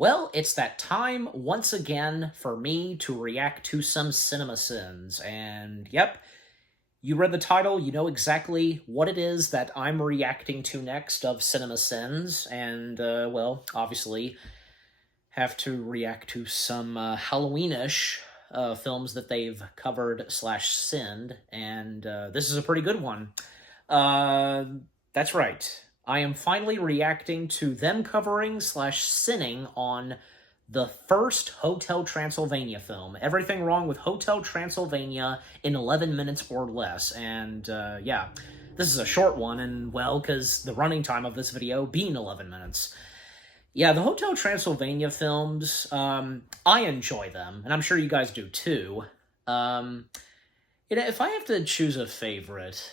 Well, it's that time once again for me to react to some cinema sins. And yep, you read the title, you know exactly what it is that I'm reacting to next of Cinema Sins. And, well, obviously, have to react to some Halloweenish films that they've covered slash sinned. And this is a pretty good one. Uh, that's right. I am finally reacting to them covering slash sinning on the first Hotel Transylvania film. Everything wrong with Hotel Transylvania in 11 minutes or less. And yeah, this is a short one, and well, because the running time of this video being 11 minutes. Yeah, the Hotel Transylvania films, I enjoy them, and I'm sure you guys do too. If I have to choose a favorite,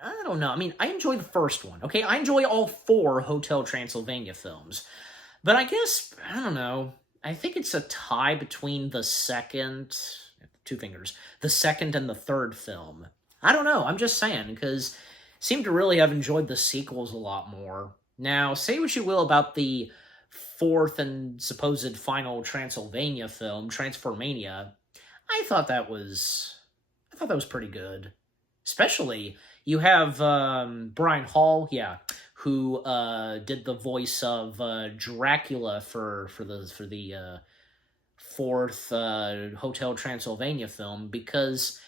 I don't know. I mean, I enjoy the first one, okay? I enjoy all four Hotel Transylvania films. But I guess, I don't know, I think it's a tie between the second, two fingers, the second and the third film. I don't know, I'm just saying, because I seem to really have enjoyed the sequels a lot more. Now, say what you will about the fourth and supposed final Transylvania film, Transformania. I thought that was pretty good. Especially, you have Brian Hall, yeah, who did the voice of Dracula for the fourth Hotel Transylvania film, because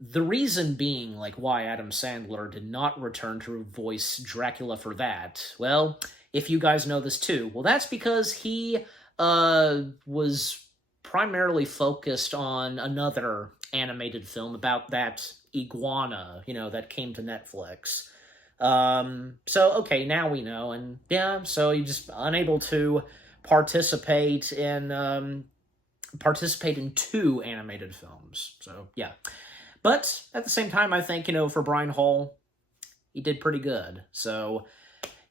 the reason being, like, why Adam Sandler did not return to voice Dracula for that, well, if you guys know this too, well, that's because he was primarily focused on another animated film about that iguana, that came to Netflix. So, okay, now we know, and yeah, so you're just unable to participate in two animated films, so, yeah. But, at the same time, I think, for Brian Hall, he did pretty good, so,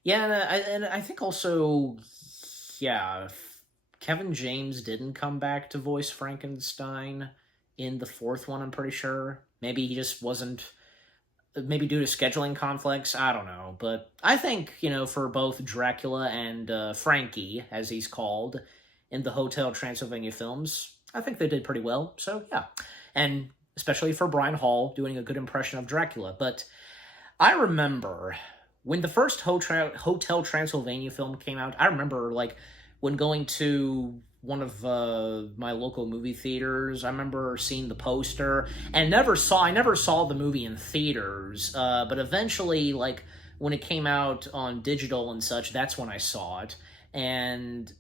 yeah, and I think also, yeah, Kevin James didn't come back to voice Frankenstein in the fourth one, I'm pretty sure. Maybe he just wasn't, maybe due to scheduling conflicts, I don't know. But I think, for both Dracula and Frankie, as he's called, in the Hotel Transylvania films, I think they did pretty well, so yeah. And especially for Brian Hall, doing a good impression of Dracula. But I remember when the first Hotel Transylvania film came out, I remember, like, when going to one of my local movie theaters, I remember seeing the poster, and I never saw the movie in theaters, but eventually, like, when it came out on digital and such, that's when I saw it, and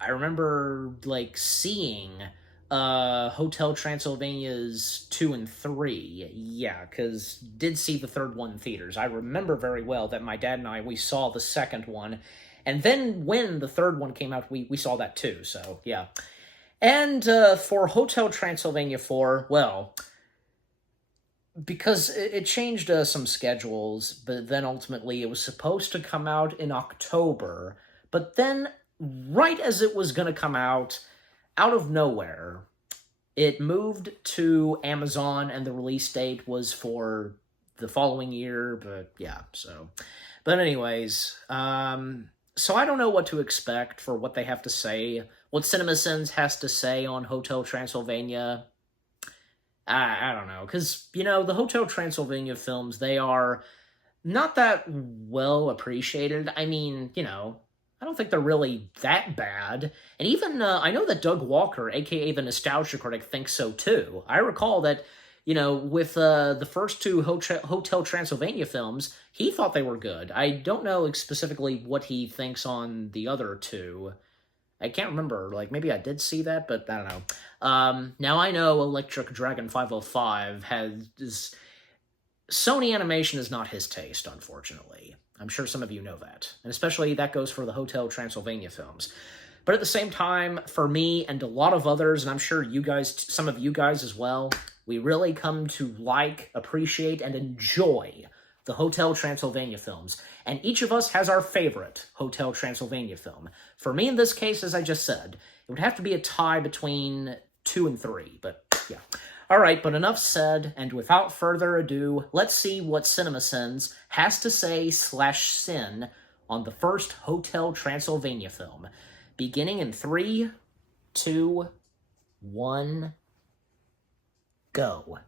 I remember, like, seeing Hotel Transylvania's 2 and 3, yeah, because did see the third one in theaters. I remember very well that my dad and we saw the second one, and then when the third one came out, we saw that too, so yeah. And for Hotel Transylvania 4, well, because it changed some schedules, but then ultimately it was supposed to come out in October, but then right as it was going to come out of nowhere, it moved to Amazon, and the release date was for the following year, but yeah, so. But anyways, so I don't know what to expect for what they have to say, what CinemaSins has to say on Hotel Transylvania. I don't know, because, the Hotel Transylvania films, they are not that well appreciated. I mean, I don't think they're really that bad. And even, I know that Doug Walker, aka the Nostalgia Critic, thinks so too. I recall that, with the first two Hotel Transylvania films, he thought they were good. I don't know specifically what he thinks on the other two. I can't remember, like, maybe I did see that, but I don't know. Now I know Electric Dragon 505 has... Sony Animation is not his taste, unfortunately. I'm sure some of you know that. And especially that goes for the Hotel Transylvania films. But at the same time, for me and a lot of others, and I'm sure you guys, some of you guys as well, we really come to like, appreciate, and enjoy the Hotel Transylvania films. And each of us has our favorite Hotel Transylvania film. For me, in this case, as I just said, it would have to be a tie between 2 and 3, but yeah. Alright, but enough said, and without further ado, let's see what CinemaSins has to say slash sin on the first Hotel Transylvania film. Beginning in 3, 2, 1, go.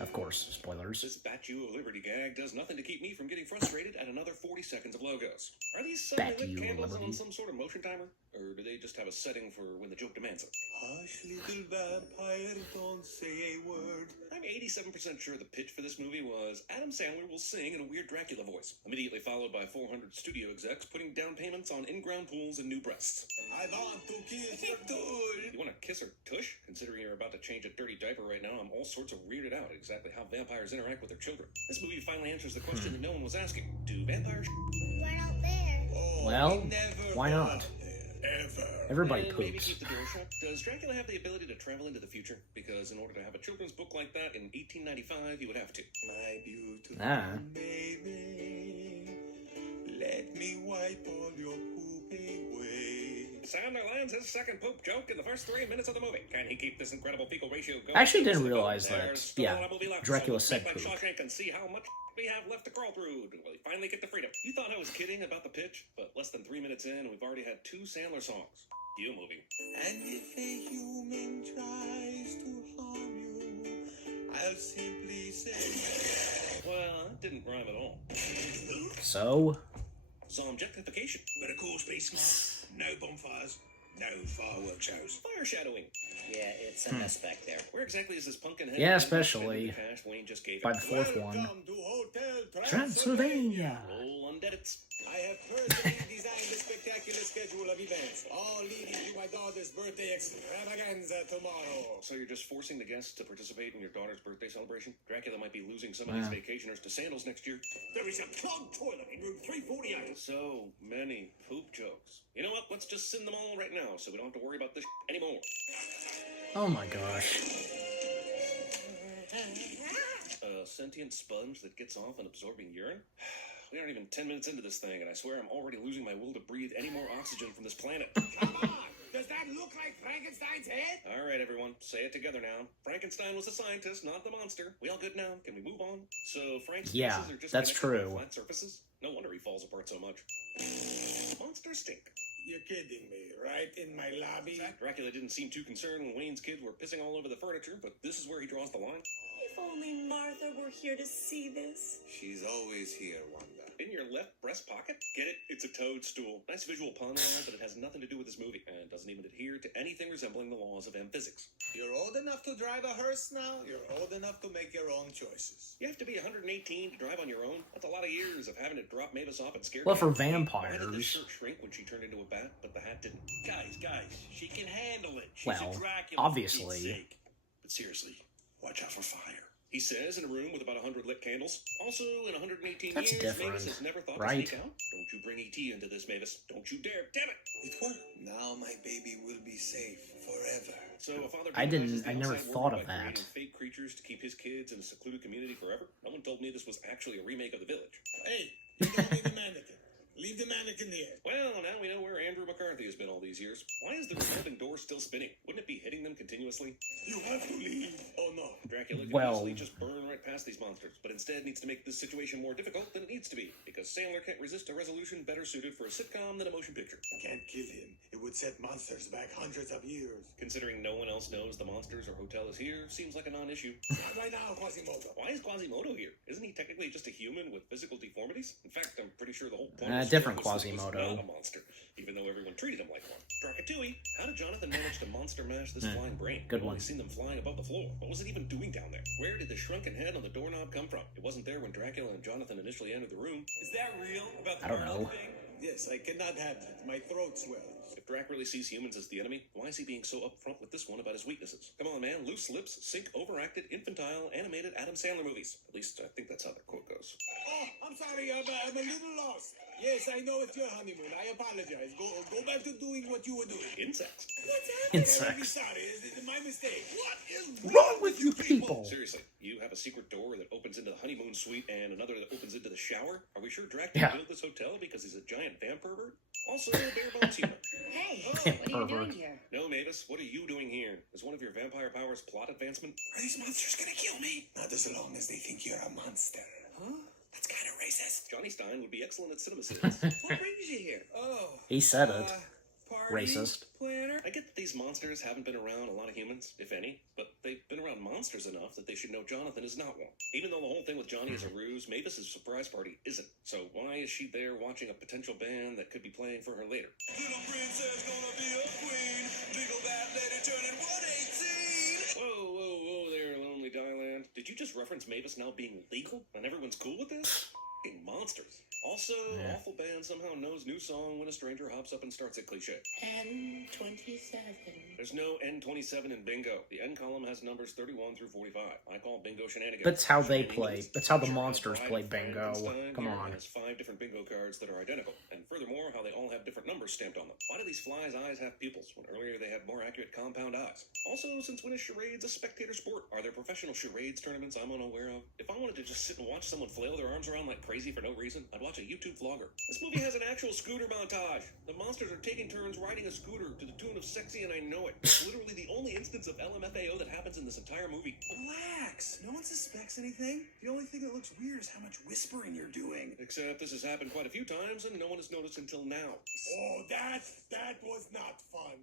Of course, spoilers. This Statue of Liberty gag does nothing to keep me from getting frustrated at another 40 seconds of logos. Are these suddenly lit candles on some sort of motion timer? Or do they just have a setting for when the joke demands it? Hush, little vampire, don't say a word. I'm 87% sure the pitch for this movie was Adam Sandler will sing in a weird Dracula voice, immediately followed by 400 studio execs putting down payments on in-ground pools and new breasts. I want to kiss your tush. You want to kiss her tush? Considering you're about to change a dirty diaper right now, I'm all sorts of weirded out exactly how vampires interact with their children. This movie finally answers the question that no one was asking. Do vampires Right out there. Oh, well, why not? Ever. Everybody And poops. maybe keep the door shut. Does Dracula have the ability to travel into the future? Because in order to have a children's book like that in 1895, you would have to. My beautiful baby, let me wipe all your poop away. Sandler lands his second poop joke in the first 3 minutes of the movie. Can he keep this incredible fecal ratio going? I actually didn't realize that. Yeah, Dracula said poop. Shawshank and see how much we have left to crawl through until we finally get to freedom. You thought I was kidding about the pitch, but less than 3 minutes in, and we've already had 2 Sandler songs. You movie. And if a human tries to harm you, I'll simply say, well, that didn't rhyme at all. So? Zomjectification. But of course, be smart. No bonfires, no fireworks shows. Fire shadowing. Yeah, it's a mess back there. Where exactly is this pumpkin head? Yeah, especially Wayne just gave by the 4th one. Transylvania. Roll undead. I have personally designed a spectacular schedule of events, all leading to my daughter's birthday extravaganza tomorrow. So you're just forcing the guests to participate in your daughter's birthday celebration? Dracula might be losing some of these vacationers to sandals next year. There is a clogged toilet in room 348. So many poop jokes. You know what? Let's just send them all right now so we don't have to worry about this anymore. Oh my gosh. A sentient sponge that gets off on absorbing urine? We aren't even 10 minutes into this thing, and I swear I'm already losing my will to breathe any more oxygen from this planet. Come on! Does that look like Frankenstein's head? All right, everyone, say it together now. Frankenstein was the scientist, not the monster. We all good now? Can we move on? So Frank's faces are just that's connected by true. flat surfaces? No wonder he falls apart so much. Monsters stink. You're kidding me, right? In my lobby? Dracula didn't seem too concerned when Wayne's kids were pissing all over the furniture, but this is where he draws the line. If only Martha were here to see this. She's always here, Wanda. In your left breast pocket? Get it? It's a toadstool. Nice visual pun and all, but it has nothing to do with this movie, and doesn't even adhere to anything resembling the laws of physics. You're old enough to drive a hearse now? You're old enough to make your own choices. You have to be 118 to drive on your own? That's a lot of years of having to drop Mavis off and scare Well, me. for Why did the vampires. shirt shrink when she turned into a bat, but the hat didn't? Guys, she can handle it. She's Well, a Dracula, obviously. for Pete's sake. But seriously, watch out for fire. He says in a room with about 100 lit candles. Also, in 118 That's years, different, Mavis has never thought right? to sneak out. Don't you bring E.T. into this, Mavis. Don't you dare. Damn it! It worked. Now my baby will be safe forever. So a father I never outside thought world of by that. creating fake creatures to keep his kids in a secluded community forever? No one told me this was actually a remake of The Village. Hey, you don't need the mannequin. Leave the mannequin there. Well, now we know where Andrew McCarthy has been all these years. Why is the revolving door still spinning? Wouldn't it be hitting them continuously? You have to leave. Oh no. Dracula could Well- easily just burn right past these monsters, but instead needs to make this situation more difficult than it needs to be, because Sandler can't resist a resolution better suited for a sitcom than a motion picture. Can't kill him. It would set monsters back hundreds of years. Considering no one else knows the monsters or hotel is here, seems like a non-issue. Not right now, Quasimodo. Why is Quasimodo here? Isn't he technically just a human with physical deformities? In fact, I'm pretty sure the whole point of the different story was that he was Quasimodo. not a monster, even though everyone treated him like one. Drakatui, how did Jonathan manage to monster mash this flying brain? Good I've one. only seen them flying above the floor. What was it even doing down there? Where did the shrunken head on the doorknob come from? It wasn't there when Dracula and Jonathan initially entered the room. Is that real? About the I don't doorknob know. thing? Yes, I cannot have that. My throat swells. If Drac really sees humans as the enemy, why is he being so upfront with this one about his weaknesses? Come on, man. Loose lips sink overacted, infantile, animated Adam Sandler movies. At least I think that's how their quote goes. Oh, I'm sorry. I'm a little lost. Yes, I know it's your honeymoon. I apologize. Go back to doing what you were doing. Insects. What's happening? Insects. I'm really sorry. It's my mistake. What is Wrong with you people? Seriously, you have a secret door that opens into the honeymoon suite and another that opens into the shower? Are we sure Drac didn't Yeah. build this hotel because he's a giant vamp pervert? Also, bare bones humor. Hey, Oh, what are you pervert. doing here? No, Mavis, what are you doing here? Is one of your vampire powers plot advancement? Are these monsters gonna kill me? Not as long as they think you're a monster. Huh? That's kind of racist. Johnny Stein would be excellent at cinema scenes. What brings you here? Oh. He said it. Party Racist. planner? I get that these monsters haven't been around a lot of humans, if any, but they've been around monsters enough that they should know Jonathan is not one. Even though the whole thing with Johnny is a ruse, Mavis's surprise party isn't. So why is she there watching a potential band that could be playing for her later? Little princess gonna be a queen. Jiggle that lady turning 118. Whoa there, Lonely Dyland. Did you just reference Mavis now being legal and everyone's cool with this? F***ing monsters. Also, Yeah. awful band somehow knows new song when a stranger hops up and starts it cliche. N27. There's no N27 in bingo. The N column has numbers 31 through 45. I call bingo shenanigans. That's how they Shenanigans. play. That's how the Sure, monsters Bride play of bingo. Frankenstein Come here on. has 5 different bingo cards that are identical. And furthermore, how they all have different numbers stamped on them. Why do these flies' eyes have pupils when earlier they had more accurate compound eyes? Also, since when is charades a spectator sport? Are there professional charades tournaments I'm unaware of? If I wanted to just sit and watch someone flail their arms around like crazy for no reason, I'd watch a YouTube vlogger. This movie has an actual scooter montage. The monsters are taking turns riding a scooter to the tune of Sexy and I Know It. It's literally the only instance of LMFAO that happens in this entire movie. Relax. No one suspects anything. The only thing that looks weird is how much whispering you're doing. Except this has happened quite a few times and no one has noticed until now. Oh, that was not fun.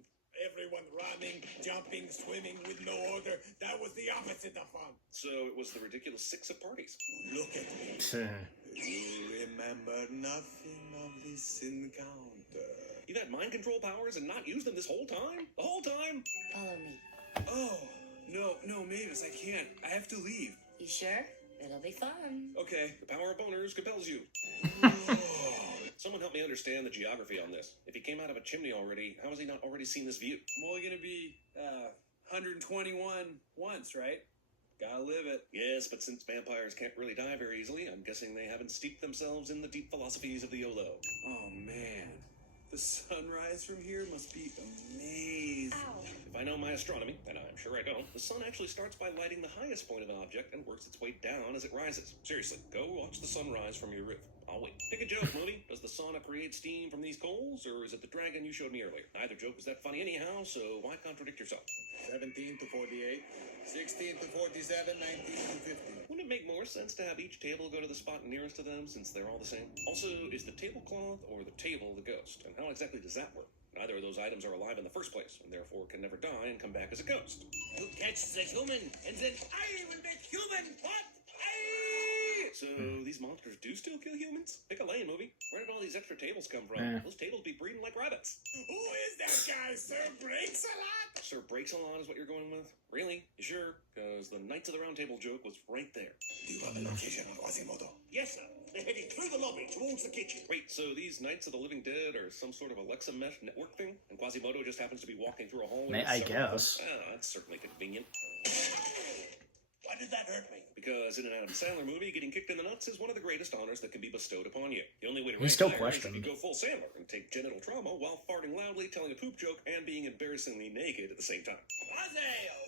Everyone running, jumping, swimming with no order. That was the opposite of fun. So it was the ridiculous 6 of parties. Look at me. You remember nothing of this encounter. You've had mind control powers and not used them this whole time? The whole time? Follow me. Oh, no, Mavis, I can't. I have to leave. You sure? It'll be fun. Okay. The power of boners compels you. Someone help me understand the geography on this. If he came out of a chimney already, how has he not already seen this view? I'm only gonna be 121 once, right? Gotta live it. Yes, but since vampires can't really die very easily, I'm guessing they haven't steeped themselves in the deep philosophies of the YOLO. Oh man, the sunrise from here must be amazing. Ow. If I know my astronomy, and I'm sure I don't, the sun actually starts by lighting the highest point of an object and works its way down as it rises. Seriously, go watch the sunrise from your roof. I'll wait. Pick a joke, movie. Does the sauna create steam from these coals, or is it the dragon you showed me earlier? Neither joke was that funny anyhow, so why contradict yourself? 17 to 48, 16 to 47, 19 to 50. Wouldn't it make more sense to have each table go to the spot nearest to them since they're all the same? Also, is the tablecloth or the table the ghost? And how exactly does that work? Neither of those items are alive in the first place, and therefore can never die and come back as a ghost. You catch the human, and then I will make human what? So, these monsters do still kill humans? Pick a lane, movie. Where did all these extra tables come from? Eh. Those tables be breeding like rabbits. Who is that guy, Sir Breaks-a-Lot? Sir Breaks a Lot is what you're going with? Really? You sure? Because the Knights of the Round Table joke was right there. Do you have a location on Quasimodo? Yes, sir. They're heading through the lobby towards the kitchen. Wait, so these Knights of the Living Dead are some sort of Alexa mesh network thing? And Quasimodo just happens to be walking through a hallway? with I several- guess. Ah, that's certainly convenient. Why did that hurt me? Because in an Adam Sandler movie, getting kicked in the nuts is one of the greatest honors that can be bestowed upon you. The only way to He's still rank higher is if questioned. you go full Sandler and take genital trauma while farting loudly, telling a poop joke, and being embarrassingly naked at the same time.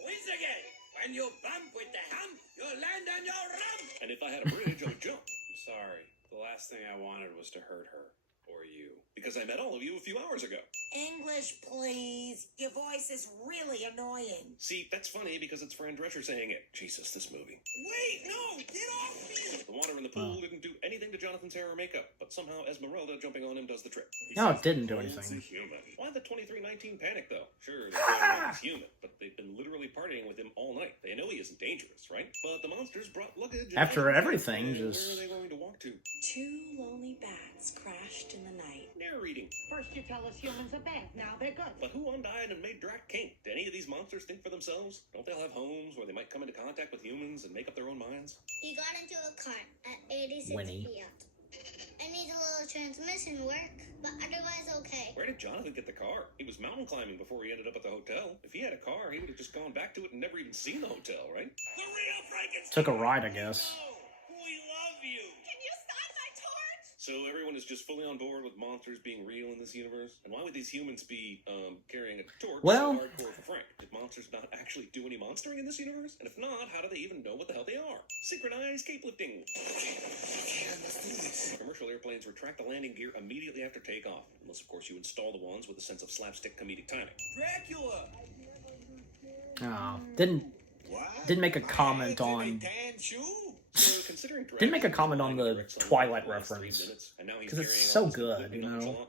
Once again, when you bump with the hump, you land on your rump. And if I had a bridge, I would jump. I'm sorry. The last thing I wanted was to hurt her. Or you. Because I met all of you a few hours ago. English, please. Your voice is really annoying. See, that's funny because it's Fran Drescher saying it. Jesus, this movie. Wait, no, get off me. The water in the pool didn't do anything to Jonathan's hair or makeup, but somehow Esmeralda jumping on him does the trick. No, it didn't do He's a anything. human. Why the 2319 panic, though? Sure, they're saying he's human, but they've been literally partying with him all night. They know he isn't dangerous, right? But the monsters brought luggage. and After items, everything, and just- where are they going to walk to? 2 lonely bats crashed in the night. Narrating. First you tell us humans are bad, now they're good. But who undied and made Drac king? Do any of these monsters think for themselves? Don't they all have homes where they might come into contact with humans and make up their own minds? He got into a cart at 86 Winnie. feet. It needs a little transmission work, but otherwise okay. Where did Jonathan get the car? He was mountain climbing before he ended up at the hotel. If he had a car, he would have just gone back to it and never even seen the hotel, right? The real Frankenstein. Took a ride, I guess. We love you. Can you start my torch? So So everyone is just fully on board with monsters being real in this universe? And why would these humans be, carrying a torch Well, so hardcore for Frank? Did monsters not actually do any monstering in this universe? And if not, how do they even know what the hell they are? Synchronized cape lifting. Commercial airplanes retract the landing gear immediately after takeoff, unless of course you install the ones with a sense of slapstick comedic timing. Dracula! Oh, didn't make a comment on... So considering Didn't make a comment on the Twilight reference, because it's so good, you know.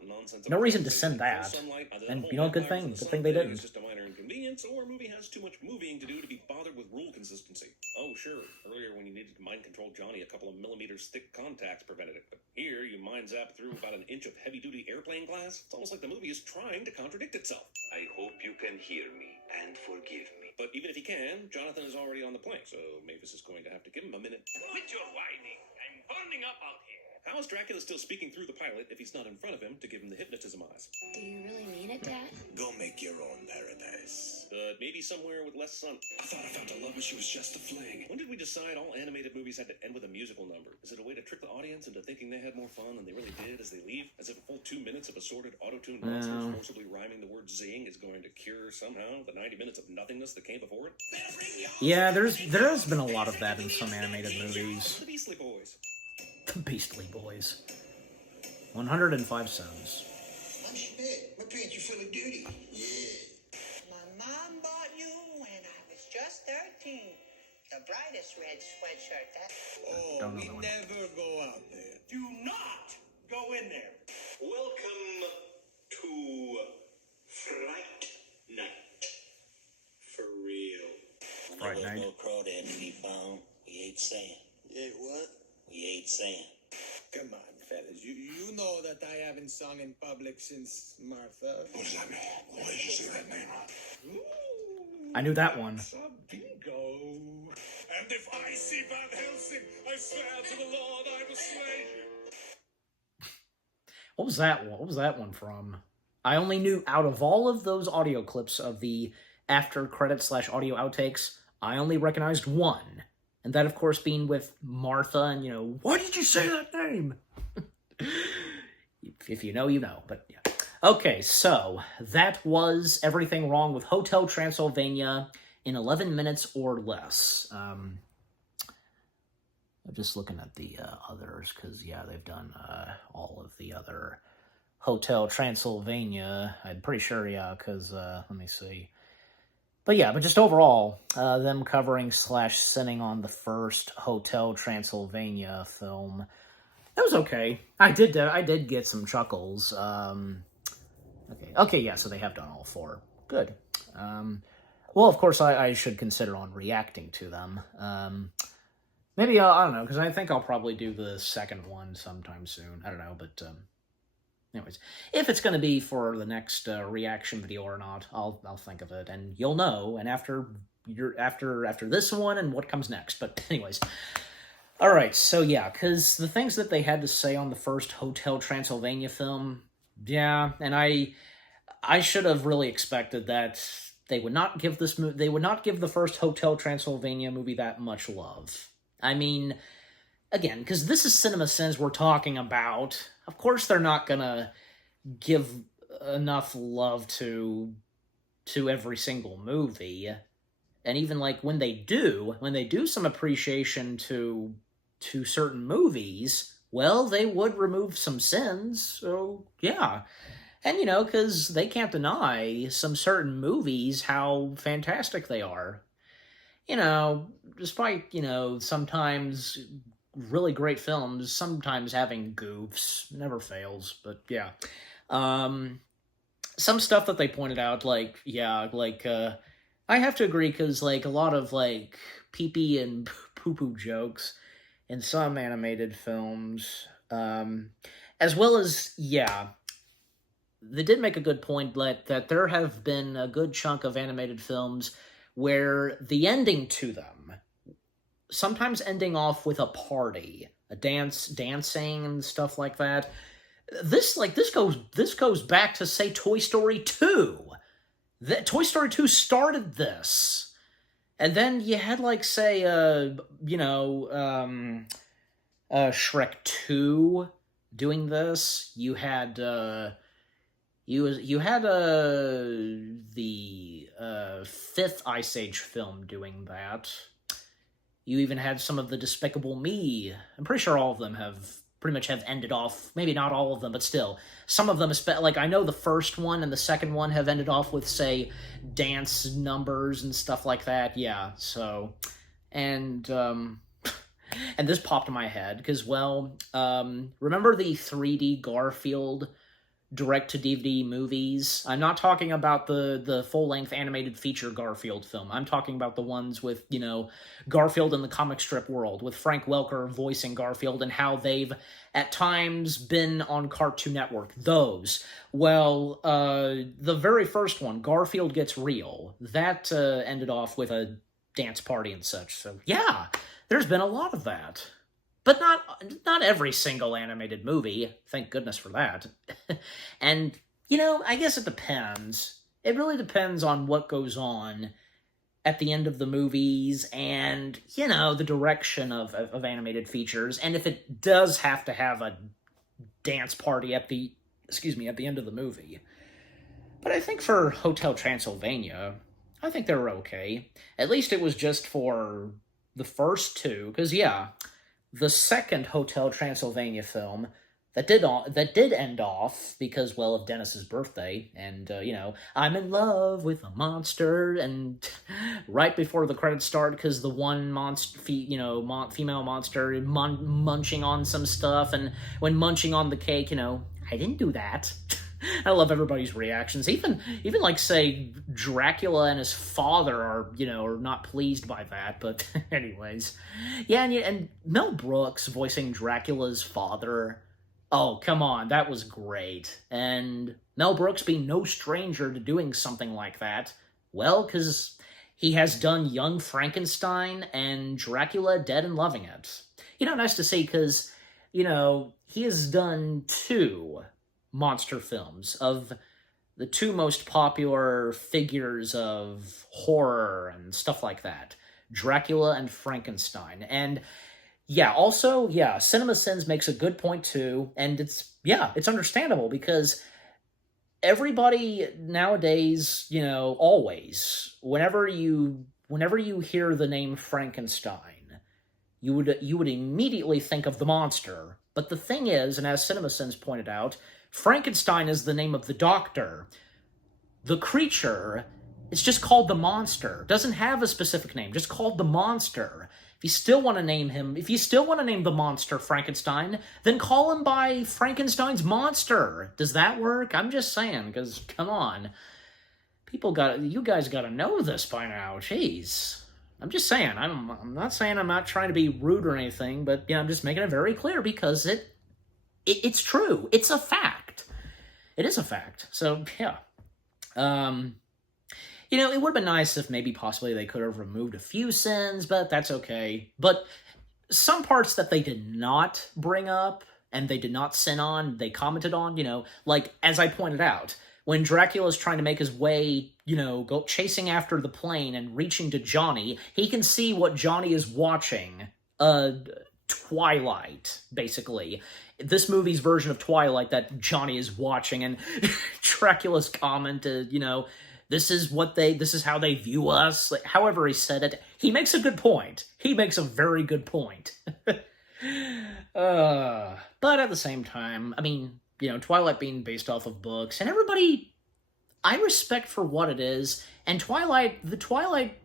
No reason to send that. And you know, good thing they didn't. It's just a minor inconvenience, or a movie has too much moving to do to be bothered with rule consistency. Oh, sure, earlier when you needed to mind control Johnny, a couple of millimeters thick contacts prevented it. But here, you mind zap through about an inch of heavy-duty airplane glass. It's almost like the movie is trying to contradict itself. I hope you can hear me and forgive me. But even if he can, Jonathan is already on the plane, so Mavis is going to have to give him a minute. Quit your whining. I'm burning up out here. How is Dracula still speaking through the pilot if he's not in front of him to give him the hypnotism eyes? Do you really mean it, Dad? Go make your own paradise. Maybe somewhere with less sun. I thought I found a love and she was just a fling. When did we decide all animated movies had to end with a musical number? Is it a way to trick the audience into thinking they had more fun than they really did as they leave? As if a full 2 minutes of assorted auto-tuned monsters forcibly rhyming the word zing is going to cure somehow the 90 minutes of nothingness that came before it? Yeah, there has been a lot of that in some animated movies. The Beastly Boys. The Beastly Boys. 105 cents. I'm Schmidt. My pants, you feeling duty? Yeah. My mom bought you when I was just 13. The brightest red sweatshirt. Oh, we never go out there. Do not go in there. Welcome to Fright Night. For real. Fright Night. No crawdad to be found. We ate sand. Yeah, what? We ate sand. Come on, fellas. You know that I haven't sung in public since Martha. What does that mean? Why did you say that name? I knew that one. Bingo. And if I see Van Helsing, I swear to the Lord I will slay him. What was that one? What was that one from? I only knew, out of all of those audio clips of the after credits / audio outtakes, I only recognized one. And that, of course, being with Martha and, you know, why did you say that name? If you know, you know, but yeah. Okay, so that was everything wrong with Hotel Transylvania in 11 minutes or less. I'm just looking at the others, because, yeah, they've done all of the other Hotel Transylvania. I'm pretty sure, yeah, because, let me see. But yeah, but just overall, them covering / sitting on the first Hotel Transylvania film, that was okay. I did get some chuckles. Okay, yeah, so they have done all 4. Good. Well, of course, I should consider on reacting to them. Maybe, I don't know, because I think I'll probably do the second one sometime soon. I don't know, but... anyways, if it's going to be for the next reaction video or not, I'll think of it, and you'll know. And after this one, and what comes next. But anyways, all right. So yeah, because the things that they had to say on the first Hotel Transylvania film, yeah, and I should have really expected that they would not give the first Hotel Transylvania movie that much love. I mean, again, because this is CinemaSins we're talking about. Of course they're not gonna give enough love to every single movie. And even like when they do some appreciation to certain movies, well, they would remove some sins. So yeah. And you know, because they can't deny some certain movies how fantastic they are. You know, despite, you know, sometimes really great films, sometimes having goofs, never fails, but yeah. Some stuff that they pointed out, like, yeah, like, I have to agree, because, like, a lot of, like, pee-pee and poo-poo jokes in some animated films, as well as, yeah, they did make a good point that there have been a good chunk of animated films where the ending to them, sometimes ending off with a party, a dancing and stuff like that. This goes back to, say, Toy Story 2. Toy Story 2 started this. And then you had, like, say, Shrek 2, doing this. You had you had the fifth Ice Age film doing that. You even had some of the Despicable Me. I'm pretty sure all of them have pretty much have ended off. Maybe not all of them, but still, some of them. Like I know the first one and the second one have ended off with, say, dance numbers and stuff like that. Yeah. So, and and this popped in my head because, well, remember the 3D Garfield direct-to-DVD movies? I'm not talking about the full-length animated feature Garfield film. I'm talking about the ones with, Garfield in the comic strip world, with Frank Welker voicing Garfield and how they've, at times, been on Cartoon Network. Those. Well, the very first one, Garfield Gets Real, that ended off with a dance party and such. So, yeah, there's been a lot of that. But not every single animated movie. Thank goodness for that. And, I guess it depends. It really depends on what goes on at the end of the movies and, the direction of animated features. And if it does have to have a dance party at the end of the movie. But I think for Hotel Transylvania, I think they were okay. At least it was just for the first two. Because, yeah, the second Hotel Transylvania film that did end off because, well, of Dennis's birthday, and I'm in love with a monster, and right before the credits start, because the one female monster munching on some stuff, and when munching on the cake, I didn't do that. I love everybody's reactions. Even like, say, Dracula and his father are not pleased by that. But anyways, yeah, and Mel Brooks voicing Dracula's father. Oh, come on, that was great. And Mel Brooks being no stranger to doing something like that. Well, because he has done Young Frankenstein and Dracula Dead and Loving It. Nice to see, because, he has done two monster films of the two most popular figures of horror and stuff like that. Dracula and Frankenstein. And yeah, also, yeah, CinemaSins makes a good point too, and it's understandable because everybody nowadays, always, whenever you hear the name Frankenstein, you would immediately think of the monster. But the thing is, and as CinemaSins pointed out, Frankenstein is the name of the doctor. The creature is just called the monster. Doesn't have a specific name, just called the monster. If you still want to name the monster Frankenstein, then call him by Frankenstein's monster. Does that work? I'm just saying, because, come on. You guys gotta know this by now, jeez. I'm just saying, I'm not saying I'm not trying to be rude or anything, but, I'm just making it very clear because it's true. It's a fact. It is a fact. So, yeah. It would have been nice if maybe possibly they could have removed a few sins, but that's okay. But some parts that they did not bring up and they did not sin on, they commented on, like, as I pointed out, when Dracula's trying to make his way, go chasing after the plane and reaching to Johnny, he can see what Johnny is watching. Twilight, basically. This movie's version of Twilight that Johnny is watching, and Dracula's comment, this is how they view us. Like, however he said it, he makes a good point. He makes a very good point. But at the same time, I mean, Twilight being based off of books, and everybody, I respect for what it is, and the Twilight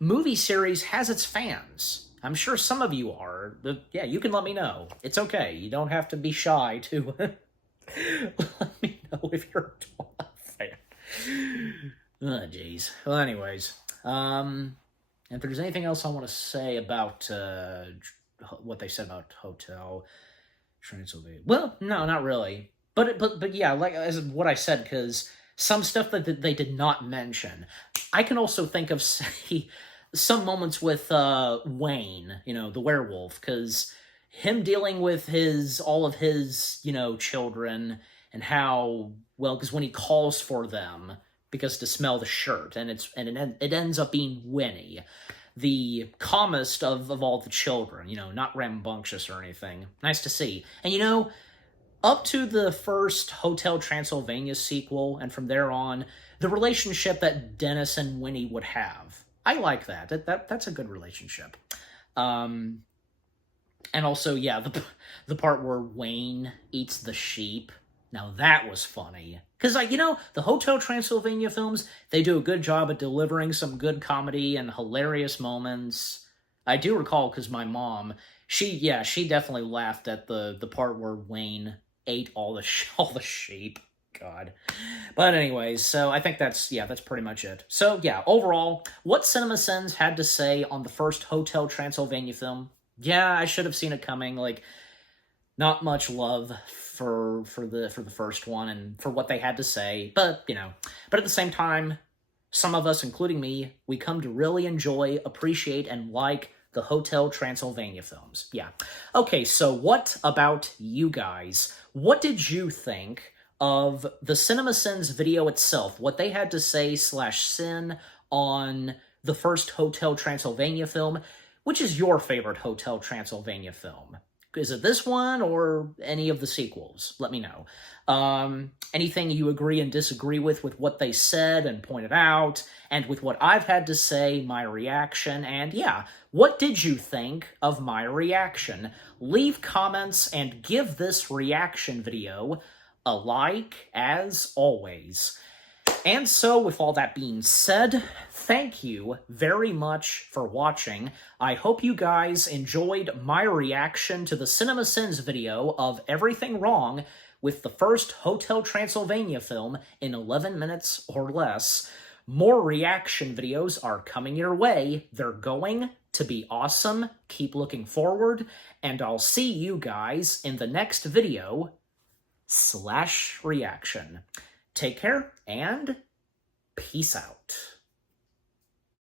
movie series has its fans. I'm sure some of you are, but yeah, you can let me know. It's okay. You don't have to be shy to let me know if you're a Twilight fan. Oh, jeez. Well, anyways, if there's anything else I want to say about what they said about Hotel Transylvania, well, no, not really. But yeah, like as what I said, because some stuff that they did not mention, I can also think of, say, some moments with Wayne, the werewolf, because him dealing with all of his, children, and how, well, because when he calls for them, because to smell the shirt, and it ends up being Winnie. the calmest of all the children, you know, not rambunctious or anything. Nice to see. And you know, up to the first Hotel Transylvania sequel, and from there on, the relationship that Dennis and Winnie would have. I like that. That's a good relationship. And also, yeah, the part where Wayne eats the sheep. Now that was funny. Because, like, you know, the Hotel Transylvania films, they do a good job at delivering some good comedy and hilarious moments. I do recall, because my mom, she definitely laughed at the part where Wayne ate all the sheep. God. But anyways, so I think that's pretty much it. So, yeah, overall, what CinemaSins had to say on the first Hotel Transylvania film? Yeah, I should have seen it coming. Like, not much love for the first one and for what they had to say, but, you know. But at the same time, some of us, including me, we come to really enjoy, appreciate, and like the Hotel Transylvania films. Yeah. Okay, so what about you guys? What did you think of the CinemaSins video itself? What they had to say /sin on the first Hotel Transylvania film? Which is your favorite Hotel Transylvania film? Is it this one or any of the sequels? Let me know. Anything you agree and disagree with what they said and pointed out, and with what I've had to say, my reaction, and yeah, what did you think of my reaction? Leave comments and give this reaction video a like, as always. And so, with all that being said, thank you very much for watching. I hope you guys enjoyed my reaction to the CinemaSins video of Everything Wrong with the first Hotel Transylvania film in 11 minutes or less. More reaction videos are coming your way. They're going to be awesome. Keep looking forward, and I'll see you guys in the next video /reaction. Take care, and peace out.